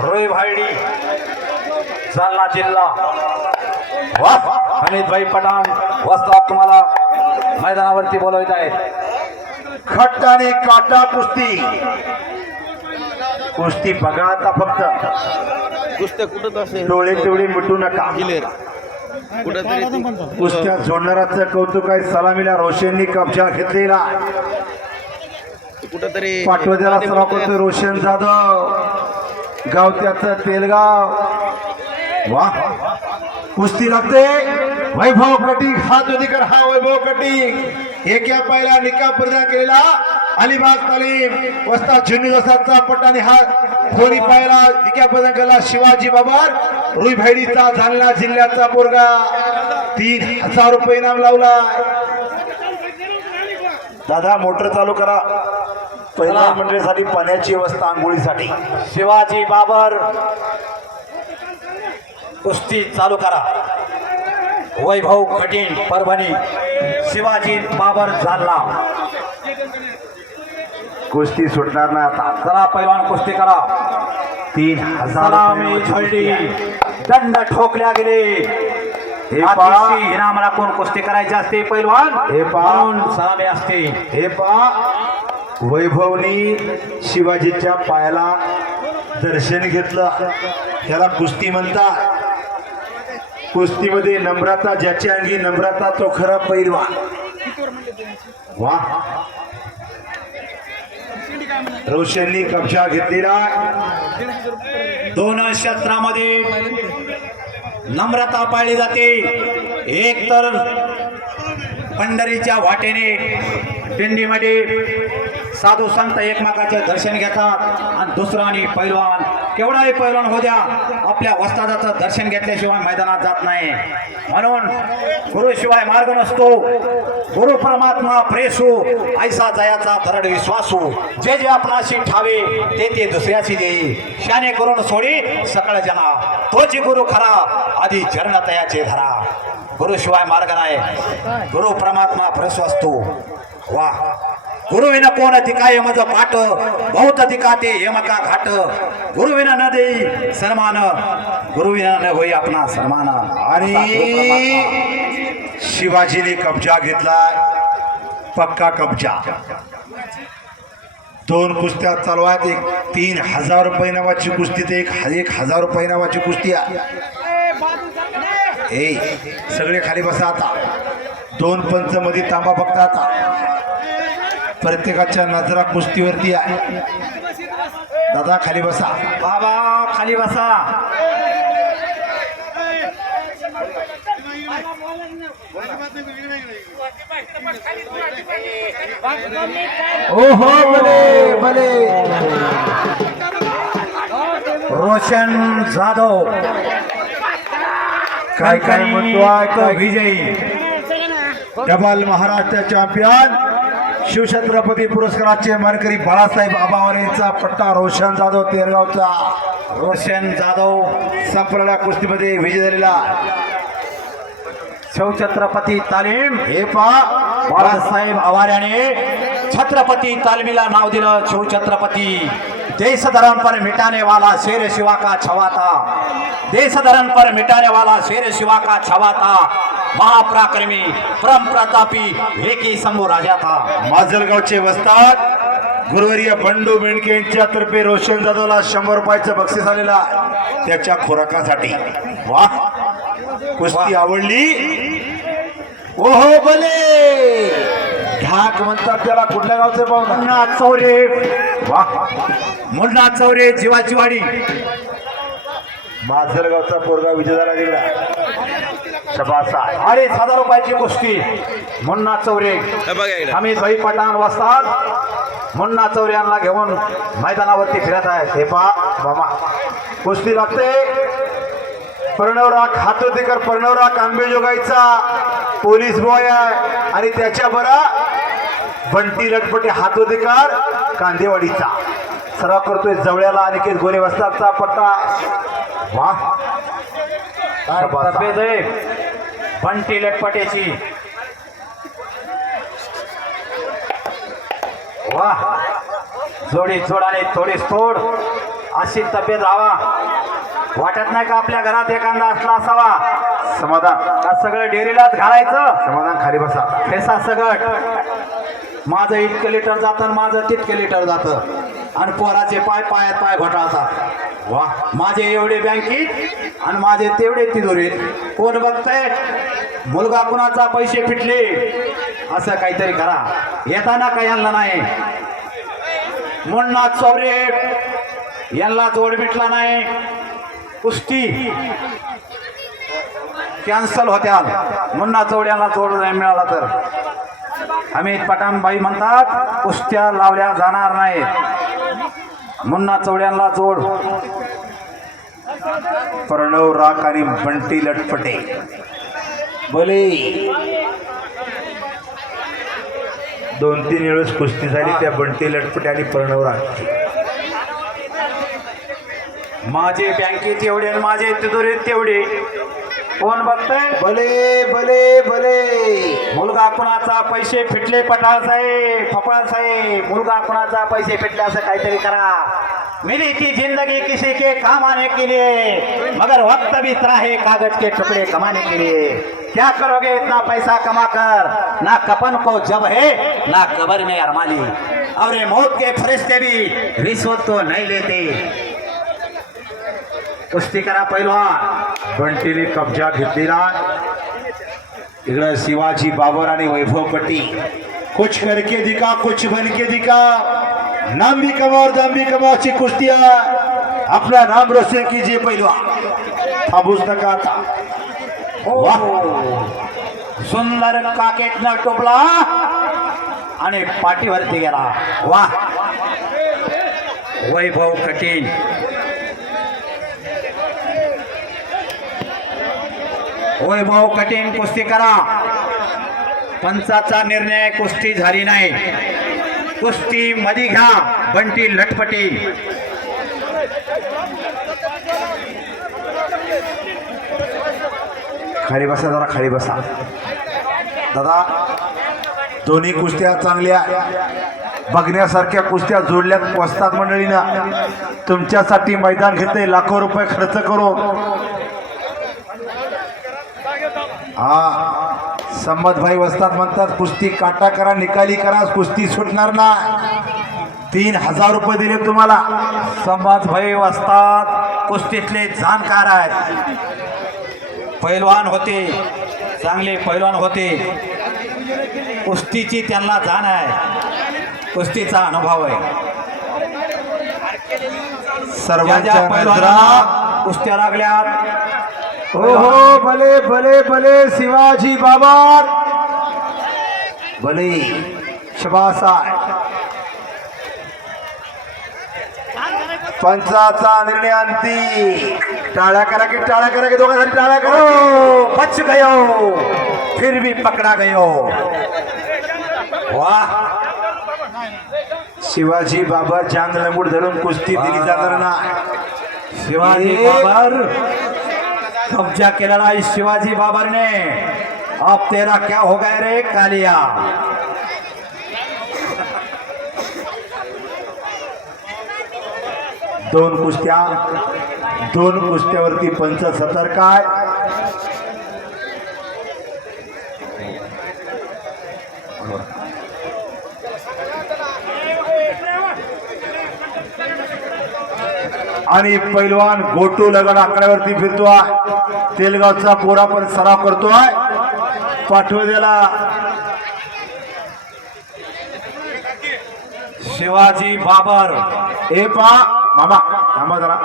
रोय भायडी जालना जिल्हा. वा अमितभाई पठाण वस्तात तुम्हाला मैदानावरती बोलवत आहेत. खट आणि काटा कुस्ती. कुस्ती बघा आता फक्त. कुस्त्या कुठं डोळे तेवढे मिटू नका. कुस्त्या जोडणाराचं कौतुक आहे. सलामीला रोशननी कब्जा घेतलेला कुठं तरी पाटवद्याला सराव करतोय रोशन जाधव. गाव त्याचं तेलगाव. वा. कुस्ती लागते. वैभव कटिंग. हात अधिकार हा वैभव कटिंग. एक या पहिला निकाल प्रदान केलेला अलिबाग तालीम. वस्ता झुनी वस्ताचा पट्टाने हा थोरी पाहिला निकाल प्रदान केला शिवाजी बाबर. रुई भाईडीचा जालना जिल्ह्याचा पोरगा. तीन हजार रुपये इनाम लावला. दादा मोटर चालू करा. पहिल्या मंडळीसाठी पाण्याची व्यवस्था आंघोळीसाठी. शिवाजी बाबर. कुस्ती चालू करा. वैभव कठीण परभणी. शिवाजी बाबर जालना कुस्ती सुटणार नाही आता. चला पैलवान कुस्ती करा. तीन हजार. दंड ठोकल्या गेले. हे पहा. कोण कुस्ती करायची असते पैलवान? हे पहा. म्हणून सलामी असते. हे पा वैभवनी शिवाजीच्या पायाला दर्शन घेतलं. त्याला कुस्ती म्हणतात. कुस्तीमध्ये नम्रता ज्याच्या अंगी नम्रता तो खरा पैलवा वा. रोशननी कब्जा घेतलेला. दोन शस्त्रामध्ये नम्रता पाळली जाते. एक तर पंढरीच्या वाटेने दिंडीमध्ये साधू संत एकमेकाचे दर्शन घेतात आणि दुसरा आणि पैलवान. केवढाही पैलवान हो द्या आपल्या वस्तादाचं दर्शन घेतल्याशिवाय मैदानात जात नाही. म्हणून गुरुशिवाय मार्ग नसतो. गुरु परमात्मा प्रेसू ऐसा जयाचा धरड विश्वासू. जे जे आपणाशी ठावे ते ते दुसऱ्याशी देई शाने करून सोडी सकळ जना. तोची गुरु खरा आधी चरण तयाचे धरा गुरुशिवाय मार्ग नाही. गुरु परमात्मा प्रेसू असतो वा. गुरुविना कोण अधिकाय मज पाट बहुत अधिकाते यमका घाट. गुरुविना न देई सन्मान. गुरुविना न होई आपला सन्मान. आणि शिवाजीने कब्जा घेतला पक्का कब्जा. दोन कुस्त्या चालू आहेत एक तीन हजार रुपये नावाची कुस्ती ते एक हजार रुपये नावाची कुस्ती ए सगळे खाली बसा आता. दोन पंच मध्ये तांबा फक्त आता. प्रत्येकाच्या नजरा कुस्तीवरती आहे दादा खाली बसा. बाबा खाली बसा. ओहो भले भले रोशन जाधव. काय काय म्हणतो आहे विजयी. Double Maharashtra champion. शिवछत्रपती पुरस्काराचे मानकरी बाळासाहेब आबावर पट्टा रोशन जाधव तेरगावचा. रोशन जाधव संपलेल्या कुस्तीमध्ये विजय झालेला. शिवछत्रपती तालीम हे पा बाळासाहेब आवाऱ्याने छत्रपती तालमीला नाव दिलं शिवछत्रपती. देश धर्म पर मिटाने वाला शेर शिवा का छवाता. देश धर्म पर मिटाने वाला शेर शिवा का छवाता. महापराक्रमी परम प्रतापी लेकी शंभू राजा था माजलगावचे वस्तात गुरुवर्य बंडू बेंडके यांच्या तर्फे रोशन जाधवला शंभर रुपयाचं बक्षीस आलेला आहे. त्याच्या खोराकासाठी. वा कुस्ती आवडली. ओहो भले ढाक म्हणतात त्याला कुठल्या गावचे पाहुणा? मुन्ना चौरे. वा. मुन्ना चौरे जीवाची वाडी माजलगावचा पोरगा विजय झाला गेला. अडीच हजार रुपयाची कुस्ती मुन्ना चौरे. हे अमित भाई पठाण वाजतात. मुन्ना चौरे यांना घेऊन मैदानावरती फिरत आहेत. हे पहा मामा. कुस्ती लागते. प्रणवराग हातोतीकर प्रणवराग आंबेजोगाईचा पोलीस बॉय आहे. आणि त्याच्या बरा बंटी लटपटी हातोतीकर कांदेवाडीचा. सराव करतोय जवळ्याला अनिकेत गोरे वस्तादचा पट्टा. वा. बंटी लटपटेची वा. जोडी जोडाने थोडी तोड. अशी तब्येत राहावा. वाटत नाही का आपल्या घरात एखादा असला असावा? समाधान. का सगळं डेअरीलाच घालायचं? समाधान खाली बसा. ठेसा सगट माझं इतकं लिटर जातं माझं तितकं लिटर जातं. आणि पोराचे पाय पायात पाय घोटाळतात. वा माझे एवढे बँकेत आणि माझे तेवढे तिजोरीत कोण बघतय? मुलगा कुणाचा पैसे फिटले? असं काहीतरी करा. येताना काही आणलं नाही. मुन्ना चौरे यांना जोड भेटला नाही. कुस्ती. कॅन्सल होत्या मुन्ना चौड्याला जोड नाही मिळाला तर. अमित पठाणबाई म्हणतात कुस्त्या लावल्या जाणार नाहीत. मुन्ना चौड्यांना जोड. प्रणव राख आणि बंटी लटपटे बोले दोन तीन वेळेस कुस्ती झाली त्या बंटी लटपटे आणि प्रणव राख माझे बँकेत एवढे आणि माझे तिजोरीत तेवढे कोण बघतय? भले भले भले. मुलगा कुणाचा पैसे फिटले पटाळ साहेब फपाळ साहेब. मुलगा कुणाचा पैसे फिटले असं काहीतरी करा. मिली की जिंदगी किसी के काम आने के लिए मगर वक्त भी इतना है कागज के टुकड़े कमाने के लिए क्या करोगे इतना पैसा कमा कर? ना कपन को जब है ना कबर में अरमाली. और ये मौत के फरिश्ते भी रिश्वत तो नहीं लेते. कुश्ती करा पहिलवान बंटीने कब्जा घेतलेला. इकडं शिवाजी बाबर आणि वैभव कटी कुछ करके दिखा कुछ बन के दिखा. नाम भी कमाओ दाम भी कमाओची कुस्तिया आपला नाम रोशन कीजिए पहिलवा थांबूच नका आता वाह। सुंदर काकेतनं टोपला. आणि पाठीवरती गेला. वाह. वैभव कठीण वैभव कठीण कुस्ती करा. पंचाचा निर्णय कुस्ती झाली नाही. कुस्ती मधी घ्या बंटी लटपटी. खाली बसा जरा खाली बसा. दादा दोन्ही कुस्त्या चांगल्या बघण्यासारख्या कुस्त्या जोडल्यात वस्तात मंडळीनं. तुमच्यासाठी मैदान घेते लाखो रुपये खर्च करून. हा. संमतभाई वस्तात म्हणतात कुस्ती काटा करा निकाली करा कुस्ती सुटणार ना तीन हजार रुपये दिले तुम्हाला. संभाजभाई वसतात कुस्तीतले जाणकार आहेत. पैलवान होते चांगले पैलवान होते. कुस्तीची त्यांना जाण आहे. कुस्तीचा अनुभव आहे. सर्वांच्या नजरा पैलवानांना कुस्त्या लागल्यात. हो हो भले भले भले शिवाजी बाबा। भले शबासाय पंचाचा निर्णय अंती टाळ्या करा की टाळ्या करा की दोघांसाठी टाळ्या करा. ओ, बच गयो. फिर भी पकड़ा गयो. वाह. शिवाजी बाबा जांग लंगूड धरून कुस्ती दिली जाणार ना शिवाजी बाबर. कब्जा केलेला आहे शिवाजी बाबरने अब तेरा क्या हो गया रे कालिया? दोन कुस्त्या दोन कुस्त्यावरती पंच सतर्क आहे आणि पैलवान गोटू लगड आकड्यावरती फिरतो आहे तेलगावचा पोरा पण सराव करतो आहे पाठवलेला शिवाजी बाबर. ए पा मामा थांबा जरा.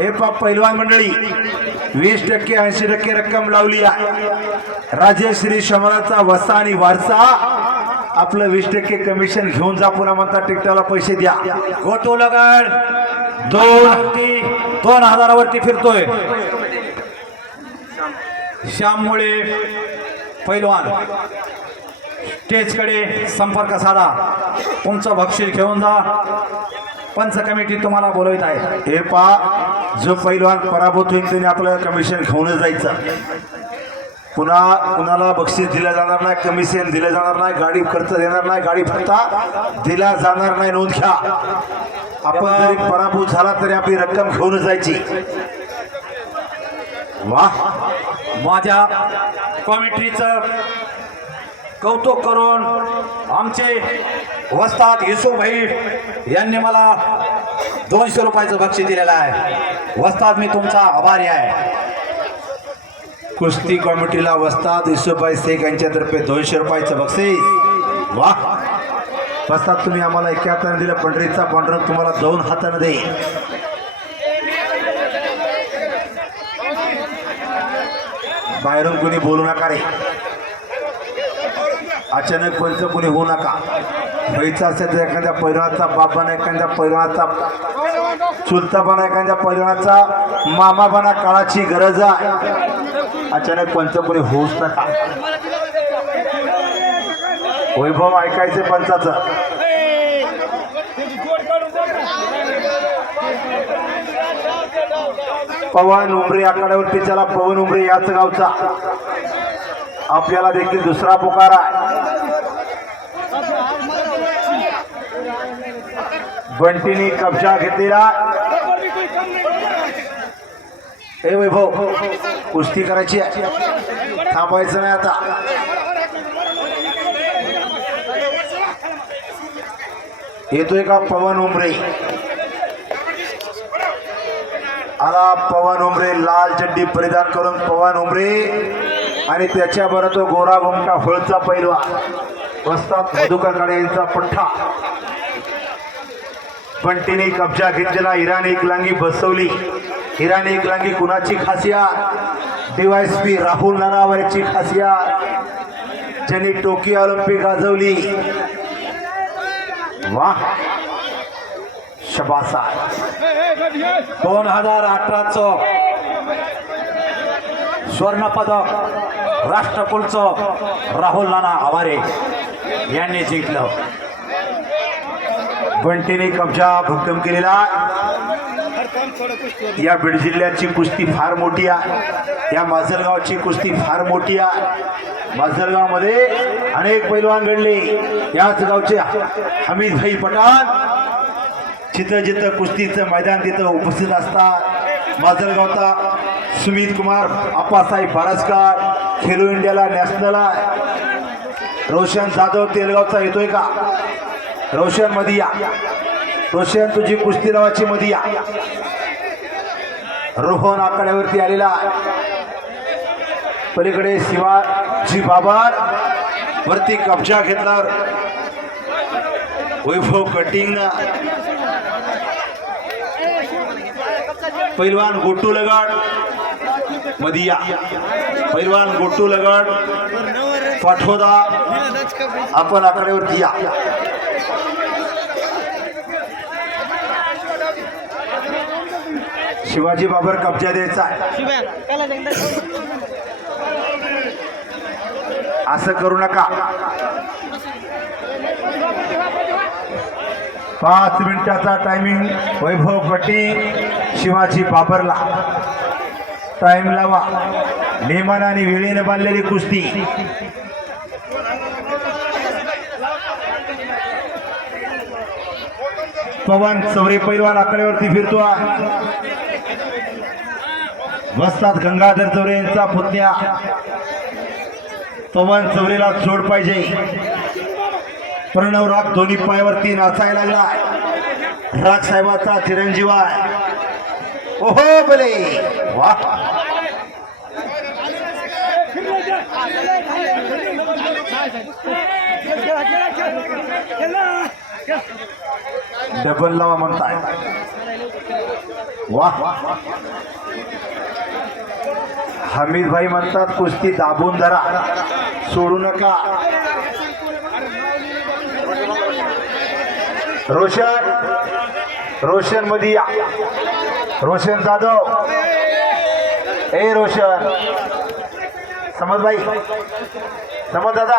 ए पा पैलवान मंडळी वीस टक्के ऐंशी टक्के रक्कम लावली आहे. राजेश्री शमराचा वसा आणि वारसा. आपलं वीस टक्के कमिशन घेऊन जा पुन्हा म्हणता टिकटाला पैसे द्या. गोटू लगड. दोन दोन हजारावरती फिरतोय. श्याममुळे पैलवान. स्टेजकडे संपर्क साधा. तुमचं बक्षीस घेऊन जा. पंच कमिटी तुम्हाला बोलवित आहे. हे पा जो पैलवान पराभूत होईल त्याने आपलं कमिशन घेऊनच जायचं. पुन्हा कुणाला बक्षीस दिलं जाणार नाही कमिशन दिलं जाणार नाही गाडी खर्च देणार नाही गाडी भत्ता दिला जाणार नाही नोंद घ्या. आपण जरी पराभूत झाला तरी आपली रक्कम घेऊन जायची. वा. माझ्या कॉमेंट्रीचं कौतुक करून आमचे वस्ताद येसूभाई यांनी मला दोनशे रुपयाचं बक्षीस दिलेलं आहे. वस्ताद मी तुमचा आभारी आहे. कुस्ती कॉमिटीला वस्ताद इसोबाई शेख यांच्यातर्फे दोनशे रुपयाचं बक्षीस. वा. वस्ताद तुम्ही आम्हाला एका हाताने दिलं पंढरीचा पांढरं तुम्हाला दोन हाताने देईल बाहेरून कोणी बोलू नका रे. अचानक कोणतं कोणी होऊ नका. पैसा असेल तर एखाद्या पैरवाचा बाप बना एखाद्या पैरवाचा चुलता बना एखाद्या पैरवाचा मामा बना काळाची गरज आहे. अचानक पंच कोणी होऊच नका वैभव ऐकायचे पंचाचं. पवन उमरे आखाड्यावरती चला पवन उमरे याच गावचा. आपल्याला देखील दुसरा पुकार आहे. बंटीनी कब्जा घेतलेला. हे वैभव कुस्ती करायची आहे. थांबायचं नाही आता. येतोय का पवन उमरे? आला पवन उमरे लाल चड्डी परिधान करून पवन उमरे. आणि त्याच्याबरोबर तो गोरा घुमटा होळचा पैलवा. वस्तात मधुकर काळे यांचा पठ्ठा. तिने कब्जा घेतलेला इराणी एक लांगी बसवली. हिराणी एकलांगी कुणाची खासियत? डीवायसपी राहुल नरावरची खासियत. ज्यांनी टोकियो ऑलिम्पिक गाजवली. वा शबासा दोन हजार अठराचं स्वर्णपदक राष्ट्रकुलचं राहुल नाना आवारे यांनी जिंकलं. बंटीने कब्जा भक्कम केलेला. या बीड जिल्ह्याची कुस्ती फार मोठी आहे. या माजलगावची कुस्ती फार मोठी आहे. माजलगावमध्ये अनेक पैलवान घडले. याच गावचे हमीद भाई पठाण जिथं जिथं कुस्तीचं मैदान तिथं उपस्थित असतात. माजलगावचा सुमित कुमार आप्पासाहेब बारसकर खेलो इंडियाला नॅशनलला रोशन जाधव तेलगावचा येतोय का? रोशनमध्ये या रोशन तुझी कुस्ती नावाची मध्ये या रोहन आकड्यावरती आलेला पलीकडे शिवाजी बाबर वरती कब्जा घेतला वैभव कटिंग पैलवान गोटू लगड मदिया. पैलवान गोटू लगड पाठोदा आपण आकड्यावरती या. शिवाजी बाबर कब्जा द्यायचा. असं करू नका. पाच मिनिटाचा टायमिंग वैभव पटी शिवाजी बाबरला. टाइम लावा. नेमान आणि वेळेने बांधलेली कुस्ती. पवन चौरे पैलवान आकड्यावरती फिरतो वस्तात गंगाधर चौरे यांचा पुतण्या. पवन चौरेला जोड पाहिजे. प्रणव राग दोन्ही पायावरती नाचायला लागला राग साहेबाचा चिरंजीवा ओहो बले. वा. डबल लावा म्हणताय. वा. हमीद भाई म्हणतात कुस्ती दाबून धरा. सोडू नका. रोशन रोशनमध्ये या. रोशन जाधव. ए रोशन. समज भाई समज दादा